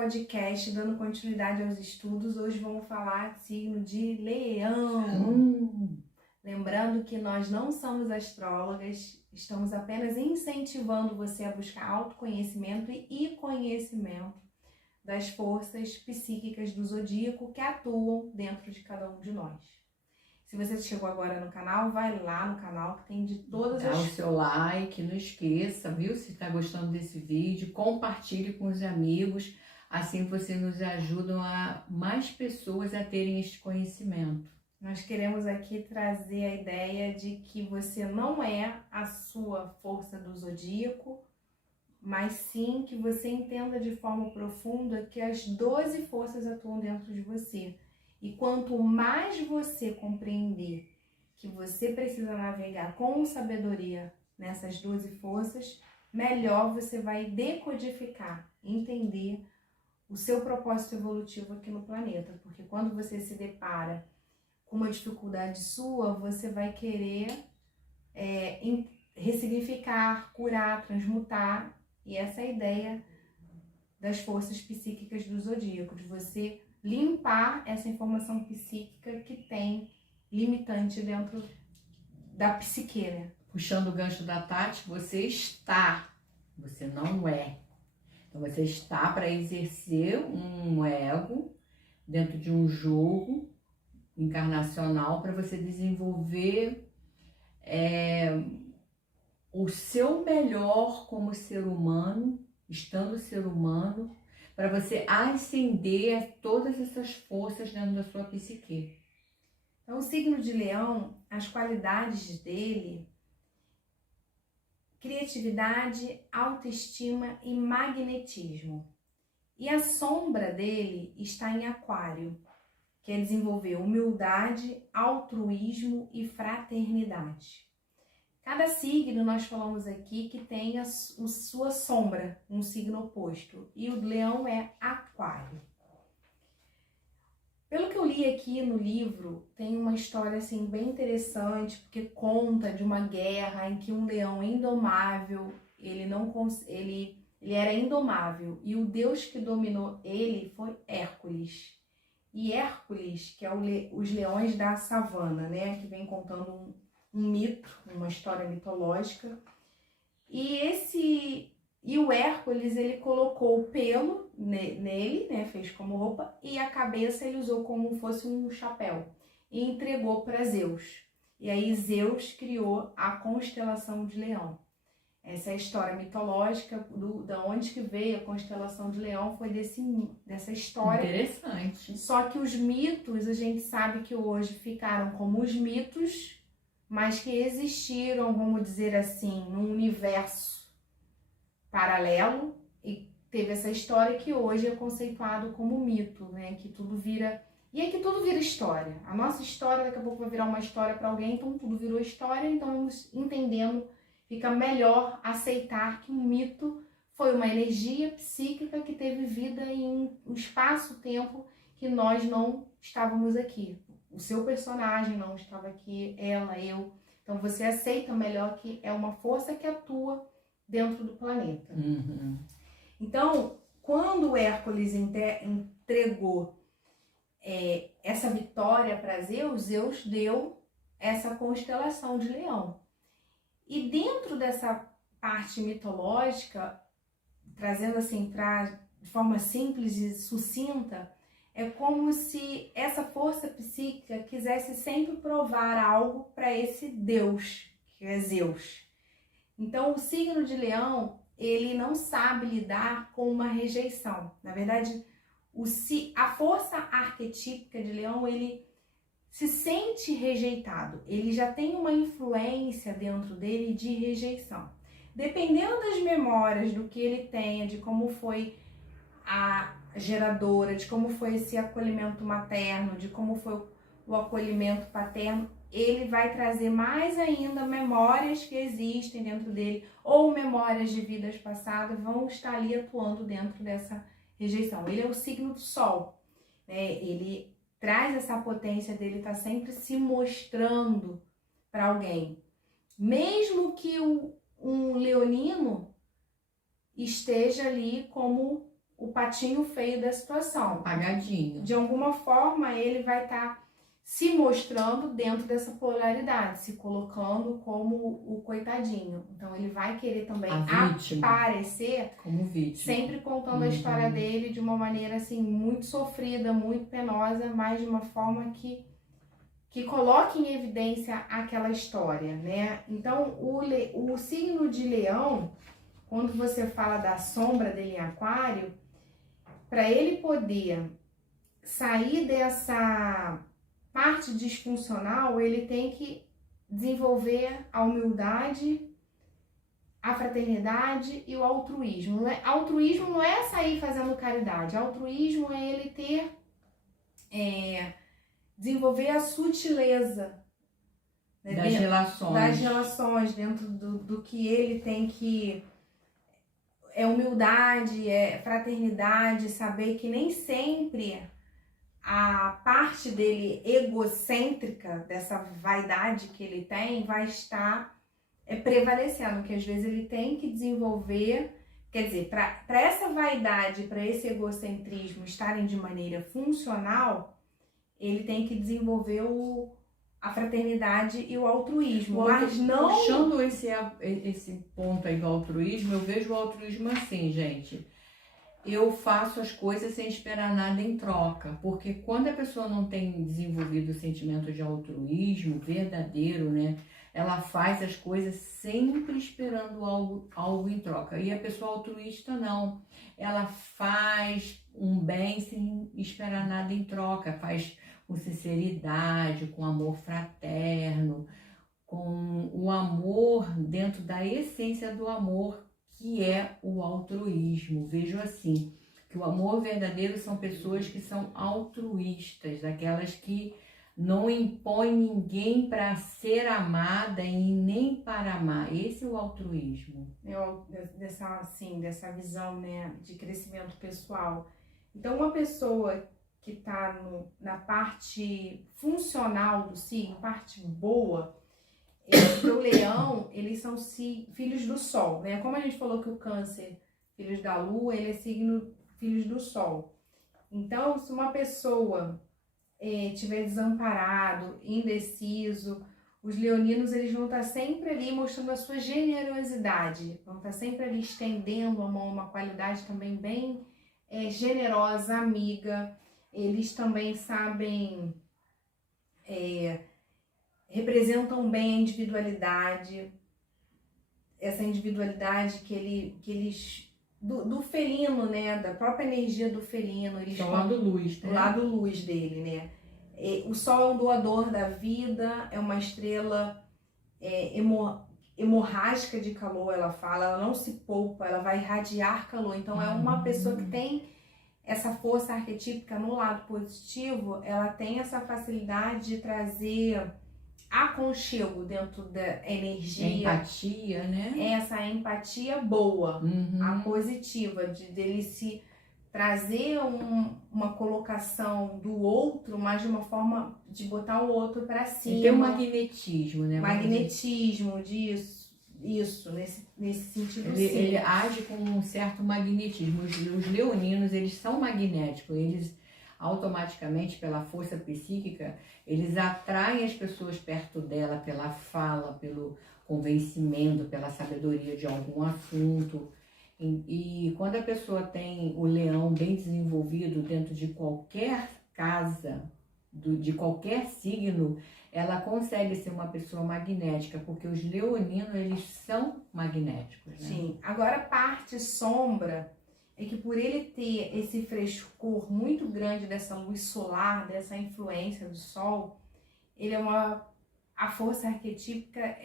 podcast, dando continuidade aos estudos. Hoje vamos falar de signo de Leão. Lembrando que nós não somos astrólogas, estamos apenas incentivando você a buscar autoconhecimento e conhecimento das forças psíquicas do zodíaco que atuam dentro de cada um de nós. Se você chegou agora no canal, vai lá no canal que tem de todas Dá o seu like, não esqueça, viu? Se está gostando desse vídeo, compartilhe com os amigos, assim você nos ajuda a mais pessoas a terem este conhecimento. Nós queremos aqui trazer a ideia de que você não é a sua força do zodíaco, mas sim que você entenda de forma profunda que as 12 forças atuam dentro de você. E quanto mais você compreender que você precisa navegar com sabedoria nessas 12 forças, melhor você vai decodificar, entender o seu propósito evolutivo aqui no planeta. Porque quando você se depara com uma dificuldade sua, você vai querer ressignificar, curar, transmutar. E essa é a ideia das forças psíquicas do zodíaco, de você limpar essa informação psíquica que tem limitante dentro da psique, né? Puxando o gancho da Tati, você está, você não é. Então você está para exercer um ego dentro de um jogo encarnacional para você desenvolver o seu melhor como ser humano, estando ser humano, para você ascender a todas essas forças dentro da sua psique. Então, o signo de Leão, as qualidades dele, criatividade, autoestima e magnetismo. E a sombra dele está em Aquário, que é desenvolver humildade, altruísmo e fraternidade. Cada signo, nós falamos aqui, que tem a sua sombra, um signo oposto. E o Leão é Aquário. Pelo que eu li aqui no livro, tem uma história assim, bem interessante, porque conta de uma guerra em que um leão indomável, ele era indomável. E o deus que dominou ele foi Hércules. E Hércules, que é os leões da savana, né? Que vem contando um mito, uma história mitológica. E o Hércules, ele colocou o pelo nele, né, fez como roupa, e a cabeça ele usou como fosse um chapéu e entregou para Zeus. E aí Zeus criou a constelação de Leão. Essa é a história mitológica, da onde que veio a constelação de Leão, foi dessa história. Interessante. Só que os mitos, a gente sabe que hoje ficaram como os mitos, mas que existiram, vamos dizer assim, num universo paralelo, e teve essa história que hoje é conceituado como mito, né? Que tudo vira... E é que tudo vira história. A nossa história daqui a pouco vai virar uma história para alguém, então tudo virou história, então vamos entendendo, fica melhor aceitar que um mito foi uma energia psíquica que teve vida em um espaço-tempo que nós não estávamos aqui. O seu personagem não estava aqui, ela, eu. Então você aceita melhor que é uma força que atua dentro do planeta. Uhum. Então, quando Hércules entregou essa vitória para Zeus, Zeus deu essa constelação de Leão. E dentro dessa parte mitológica, trazendo assim de forma simples e sucinta, é como se essa força psíquica quisesse sempre provar algo para esse Deus, que é Zeus. Então, o signo de Leão, ele não sabe lidar com uma rejeição. Na verdade, a força arquetípica de Leão, ele se sente rejeitado. Ele já tem uma influência dentro dele de rejeição. Dependendo das memórias, do que ele tenha, de como foi a geradora, de como foi esse acolhimento materno, de como foi o acolhimento paterno, ele vai trazer mais ainda memórias que existem dentro dele, ou memórias de vidas passadas vão estar ali atuando dentro dessa rejeição. Ele é o signo do Sol, né? Ele traz essa potência dele, está sempre se mostrando para alguém. Mesmo que um leonino esteja ali como o patinho feio da situação. Apagadinho. De alguma forma, ele vai estar se mostrando dentro dessa polaridade, se colocando como o coitadinho. Então, ele vai querer também aparecer como vítima, sempre contando a história dele de uma maneira assim muito sofrida, muito penosa, mas de uma forma que coloque em evidência aquela história, né? Então, o signo de Leão, quando você fala da sombra dele em Aquário, para ele poder sair dessa parte disfuncional, ele tem que desenvolver a humildade, a fraternidade e o altruísmo. Altruísmo não é sair fazendo caridade, altruísmo é ele ter, desenvolver a sutileza, né, das relações, dentro do que ele tem que... É humildade, é fraternidade, saber que nem sempre a parte dele egocêntrica, dessa vaidade que ele tem, vai estar prevalecendo, que às vezes ele tem que desenvolver, quer dizer, para essa vaidade, para esse egocentrismo estarem de maneira funcional, ele tem que desenvolver a fraternidade e o altruísmo, mas não... Puxando esse ponto aí do altruísmo, eu vejo o altruísmo assim, gente. Eu faço as coisas sem esperar nada em troca, porque quando a pessoa não tem desenvolvido o sentimento de altruísmo verdadeiro, né, ela faz as coisas sempre esperando algo em troca. E a pessoa altruísta não, ela faz um bem sem esperar nada em troca, faz com sinceridade, com amor fraterno, com o amor dentro da essência do amor, que é o altruísmo. Vejo assim, que o amor verdadeiro são pessoas que são altruístas, aquelas que não impõem ninguém para ser amada e nem para amar. Esse é o altruísmo. Dessa visão, né, de crescimento pessoal. Então, uma pessoa que está na parte funcional do signo, parte boa, o leão, eles são filhos do sol, né? Como a gente falou que o câncer, filhos da lua, ele é signo filhos do sol. Então, se uma pessoa estiver desamparado, indeciso, os leoninos, eles vão estar sempre ali mostrando a sua generosidade, vão estar sempre ali estendendo a mão, uma qualidade também bem generosa, amiga. Eles também sabem, representam bem a individualidade, essa individualidade que eles do felino, né, da própria energia do felino, eles é o lado luz, né? O lado luz dele, né? O sol é um doador da vida, é uma estrela hemorrágica de calor, ela fala, ela não se poupa, ela vai irradiar calor. Então é uma pessoa que tem essa força arquetípica no lado positivo, ela tem essa facilidade de trazer aconchego dentro da energia. Empatia, né? Essa empatia boa, a positiva, dele se trazer uma colocação do outro, mas de uma forma de botar o outro para cima. Tem um magnetismo, né? Magnetismo disso, isso, nesse sentido sim. Ele age com um certo magnetismo. Os leoninos, eles são magnéticos, eles automaticamente, pela força psíquica, eles atraem as pessoas perto dela pela fala, pelo convencimento, pela sabedoria de algum assunto. E quando a pessoa tem o leão bem desenvolvido dentro de qualquer casa, de qualquer signo, ela consegue ser uma pessoa magnética, porque os leoninos, eles são magnéticos, né? Sim. Agora, a parte sombra é que por ele ter esse frescor muito grande dessa luz solar, dessa influência do sol, ele a força arquetípica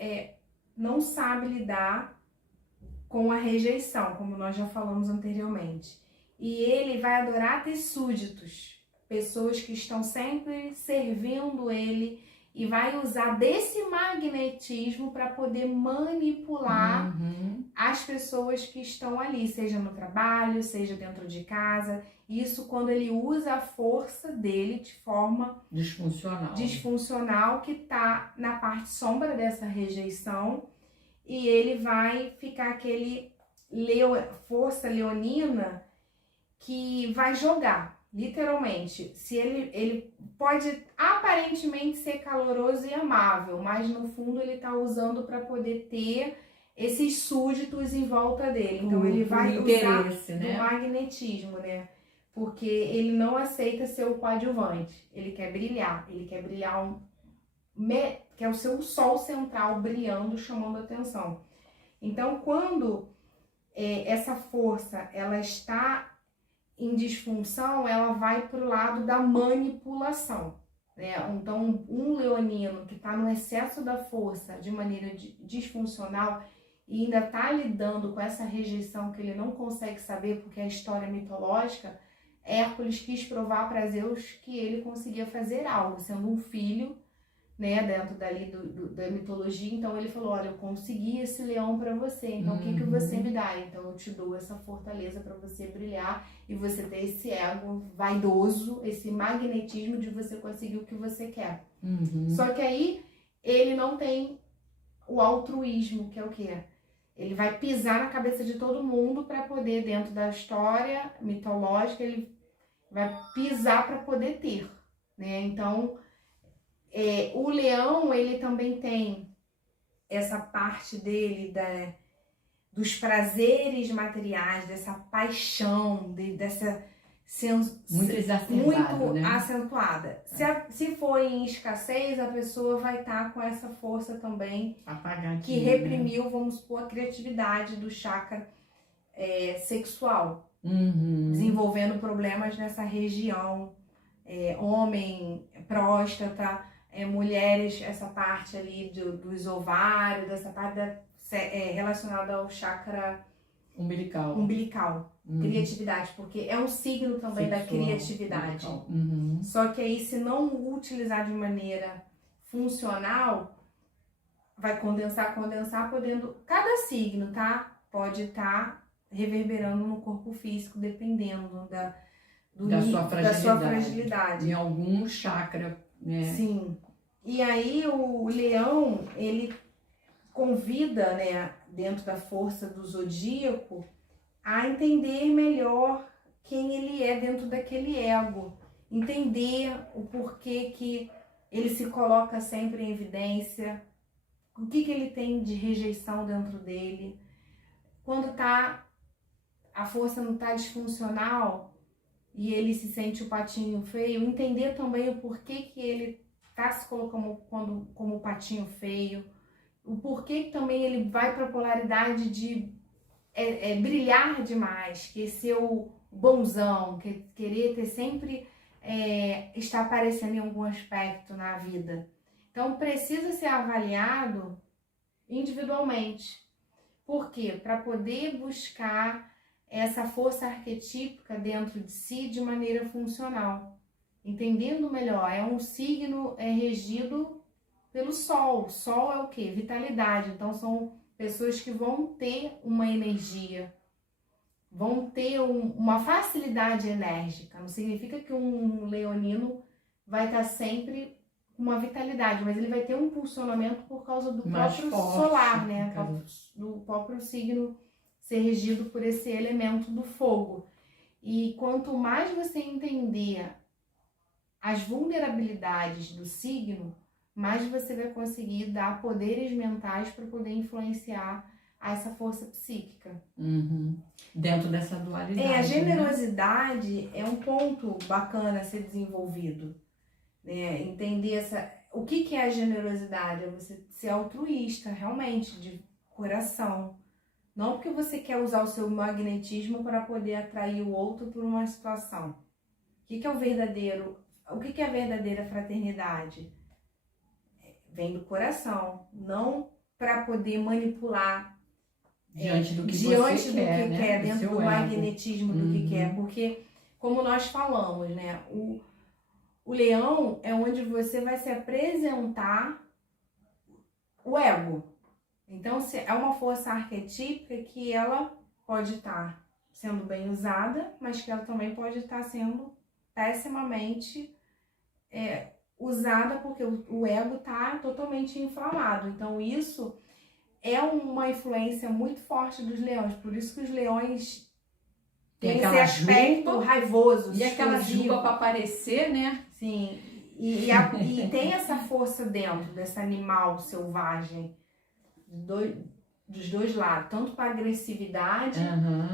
não sabe lidar com a rejeição, como nós já falamos anteriormente. E ele vai adorar ter súditos, pessoas que estão sempre servindo ele, e vai usar desse magnetismo para poder manipular as pessoas que estão ali, seja no trabalho, seja dentro de casa. Isso quando ele usa a força dele de forma disfuncional, que está na parte sombra dessa rejeição, e ele vai ficar aquele força leonina que vai jogar, literalmente. Se ele pode aparentemente ser caloroso e amável, mas no fundo ele tá usando para poder ter esses súditos em volta dele. Então ele vai usar do magnetismo, né? Porque ele não aceita ser o coadjuvante. Ele quer brilhar quer o seu sol central brilhando, chamando a atenção. Então, quando essa força ela está em disfunção, ela vai para o lado da manipulação, né? Então, um leonino que está no excesso da força de maneira disfuncional e ainda está lidando com essa rejeição que ele não consegue saber, porque a história mitológica, Hércules quis provar para Zeus que ele conseguia fazer algo, sendo um filho, né, dentro dali da mitologia. Então ele falou, olha, eu consegui esse leão para você, então o que você me dá? Então eu te dou essa fortaleza para você brilhar e você ter esse ego vaidoso, esse magnetismo de você conseguir o que você quer. Só que aí ele não tem o altruísmo, que é o quê? Ele vai pisar na cabeça de todo mundo para poder, dentro da história mitológica, ele vai pisar para poder ter, né? Então o leão, ele também tem essa parte dele dos prazeres materiais, dessa paixão, dessa muito exacerbado, muito né? acentuada. Se for em escassez, a pessoa vai estar com essa força também que reprimiu, né? Vamos supor, a criatividade do chakra sexual, desenvolvendo problemas nessa região, homem, próstata, mulheres, essa parte ali dos ovários, dessa parte relacionada ao chakra umbilical. Criatividade, porque é um signo também sexual, da criatividade. Só que aí, se não utilizar de maneira funcional, vai condensar, podendo, cada signo, tá? Pode estar reverberando no corpo físico, dependendo da sua fragilidade. Em algum chakra, né? Sim. E aí o leão, ele convida, né, dentro da força do zodíaco, a entender melhor quem ele é dentro daquele ego. Entender o porquê que ele se coloca sempre em evidência, o que ele tem de rejeição dentro dele. Quando a força não está disfuncional e ele se sente o patinho feio, entender também o porquê que ele está se colocando como patinho feio, o porquê que também ele vai para a polaridade de brilhar demais, que ser o bonzão, querer ter sempre estar aparecendo em algum aspecto na vida. Então precisa ser avaliado individualmente. Por quê? Para poder buscar essa força arquetípica dentro de si de maneira funcional. Entendendo melhor, é um signo regido pelo Sol. Sol é o quê? Vitalidade. Então são pessoas que vão ter uma energia, vão ter uma facilidade enérgica. Não significa que um leonino vai estar sempre com uma vitalidade, mas ele vai ter um impulsionamento por causa do próprio solar, né? Do próprio signo ser regido por esse elemento do fogo. E quanto mais você entender as vulnerabilidades do signo, mais você vai conseguir dar poderes mentais para poder influenciar essa força psíquica. Dentro dessa dualidade. A generosidade, né? É um ponto bacana a ser desenvolvido, né? Entender o que é a generosidade? É você ser altruísta, realmente, de coração. Não porque você quer usar o seu magnetismo para poder atrair o outro por uma situação. O que é o verdadeiro? O que é a verdadeira fraternidade? Vem do coração, não para poder manipular diante do que você quer, né? Dentro do magnetismo do que quer, porque como nós falamos, né, o leão é onde você vai se apresentar o ego. Então é uma força arquetípica que ela pode estar sendo bem usada, mas que ela também pode estar sendo pessimamente usada, porque o ego está totalmente inflamado. Então isso é uma influência muito forte dos leões. Por isso que os leões Tem aquela esse aspecto juba, raivoso, e aquela explosivo. juba para aparecer, né? Sim, e tem essa força dentro desse animal selvagem, dos dois lados, tanto para agressividade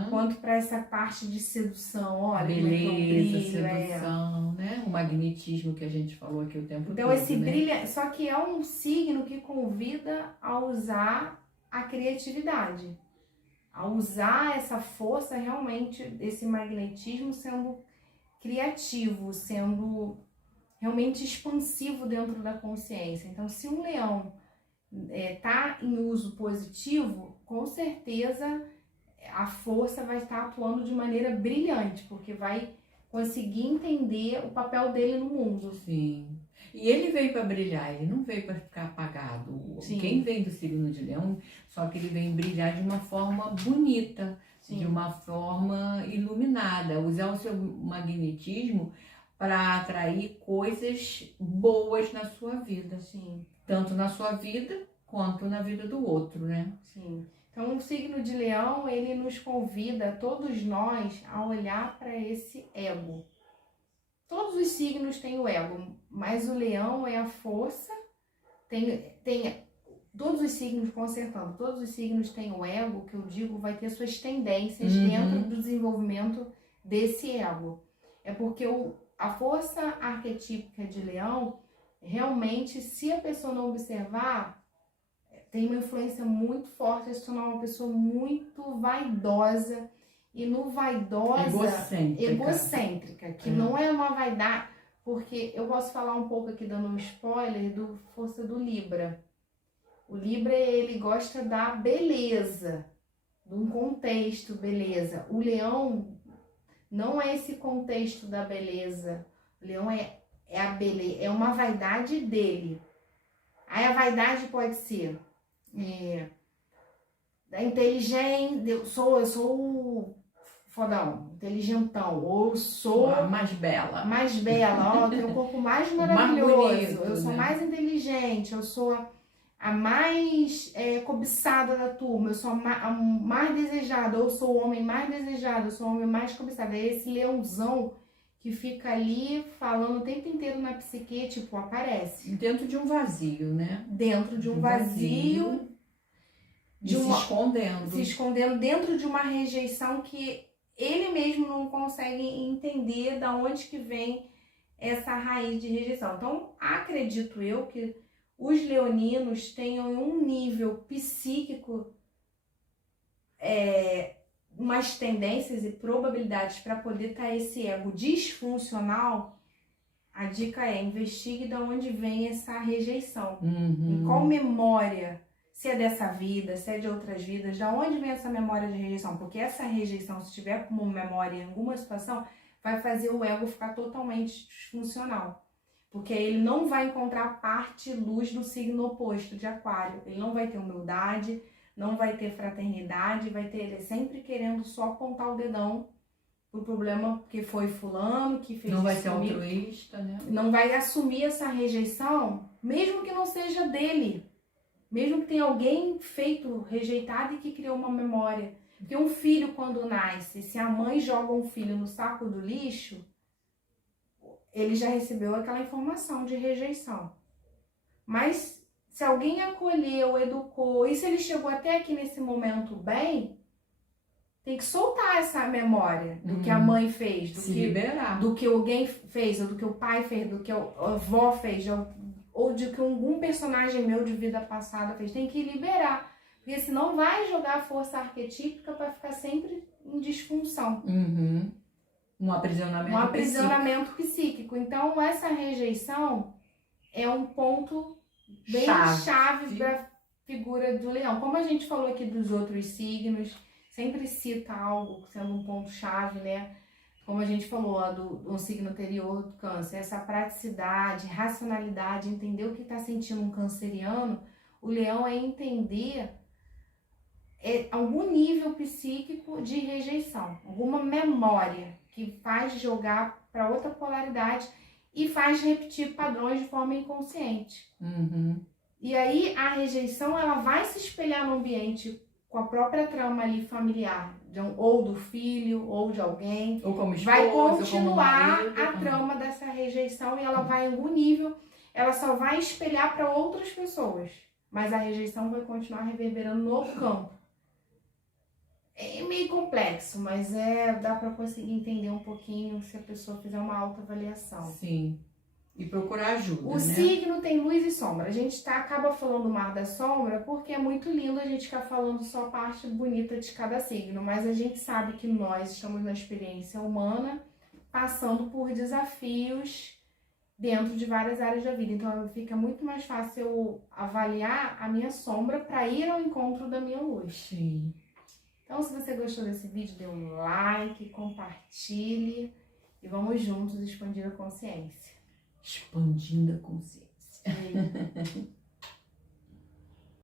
quanto para essa parte de sedução. Olha, beleza, como é que é o brilho, sedução, né? O magnetismo que a gente falou aqui o tempo então todo, esse né? brilho, só que é um signo que convida a usar a criatividade, a usar essa força realmente, esse magnetismo sendo criativo, sendo realmente expansivo dentro da consciência. Então, se um leão tá em uso positivo, com certeza a força vai estar atuando de maneira brilhante, porque vai conseguir entender o papel dele no mundo. Sim. E ele veio para brilhar, ele não veio para ficar apagado. Sim. Quem vem do signo de Leão, só que ele vem brilhar de uma forma bonita, Sim. de uma forma iluminada, usar o seu magnetismo para atrair coisas boas na sua vida. Sim. Tanto na sua vida quanto na vida do outro, né? Sim. Então, o signo de Leão, ele nos convida, todos nós, a olhar para esse ego. Todos os signos têm o ego, mas o Leão é a força, tem todos os signos consertando, todos os signos têm o ego, que eu digo, vai ter suas tendências dentro do desenvolvimento desse ego. É porque a força arquetípica de Leão, realmente, se a pessoa não observar, tem uma influência muito forte de se tornar uma pessoa muito vaidosa, e no vaidosa, egocêntrica, que não é uma vaidade, porque eu posso falar um pouco aqui, dando um spoiler, do força do Libra. O Libra, ele gosta da beleza, de um contexto, beleza. O Leão não é esse contexto da beleza. O Leão é a beleza, é uma vaidade dele. Aí a vaidade pode ser da inteligência, eu sou fodão, inteligentão, ou eu sou a mais bela, ó, tenho o corpo mais maravilhoso, mais bonito, eu sou, né, mais inteligente, eu sou a mais cobiçada da turma, eu sou a mais desejada, eu sou o homem mais desejado, eu sou o homem mais cobiçado. É esse leãozão que fica ali falando o tempo inteiro na psique, tipo, aparece. Dentro de um vazio, né? Dentro de um vazio. Se escondendo dentro de uma rejeição que ele mesmo não consegue entender da onde que vem essa raiz de rejeição. Então, acredito eu que os leoninos tenham um nível psíquico, umas tendências e probabilidades para poder estar esse ego disfuncional. A dica é: investigue de onde vem essa rejeição. Em qual memória, se é dessa vida, se é de outras vidas, de onde vem essa memória de rejeição? Porque essa rejeição, se tiver como memória em alguma situação, vai fazer o ego ficar totalmente disfuncional. Porque ele não vai encontrar a parte luz do signo oposto de Aquário. Ele não vai ter humildade, não vai ter fraternidade, vai ter ele sempre querendo só apontar o dedão pro problema que foi fulano, que fez. Não vai ser altruísta, né? Não vai assumir essa rejeição, mesmo que não seja dele. Mesmo que tenha alguém feito rejeitado e que criou uma memória. Porque um filho, quando nasce, se a mãe joga um filho no saco do lixo, ele já recebeu aquela informação de rejeição. Mas se alguém acolheu, educou, e se ele chegou até aqui nesse momento bem, tem que soltar essa memória do que a mãe fez, do que alguém fez, ou do que o pai fez, do que a avó fez, ou de que algum personagem meu de vida passada fez. Tem que liberar, porque senão vai jogar a força arquetípica para ficar sempre em disfunção. Um aprisionamento psíquico. Então, essa rejeição é um ponto bem chave para a figura do leão. Como a gente falou aqui dos outros signos, sempre cita algo sendo um ponto chave, né? Como a gente falou do signo anterior do câncer, essa praticidade, racionalidade, entender o que está sentindo um canceriano. O leão é entender algum nível psíquico de rejeição, alguma memória que faz jogar para outra polaridade e faz repetir padrões de forma inconsciente. E aí a rejeição, ela vai se espelhar no ambiente com a própria trama ali familiar, ou do filho, ou de alguém, Ou como esposa, vai como continuar marido. a trama dessa rejeição e ela vai em algum nível, ela só vai espelhar para outras pessoas, mas a rejeição vai continuar reverberando no campo. É meio complexo, mas dá para conseguir entender um pouquinho se a pessoa fizer uma autoavaliação. Sim. E procurar ajuda, O né? signo tem luz e sombra. A gente acaba falando Mar da Sombra porque é muito lindo a gente ficar falando só a parte bonita de cada signo, mas a gente sabe que nós estamos na experiência humana passando por desafios dentro de várias áreas da vida. Então fica muito mais fácil eu avaliar a minha sombra para ir ao encontro da minha luz. Sim. Então, se você gostou desse vídeo, dê um like, compartilhe e vamos juntos expandir a consciência. Expandindo a consciência. E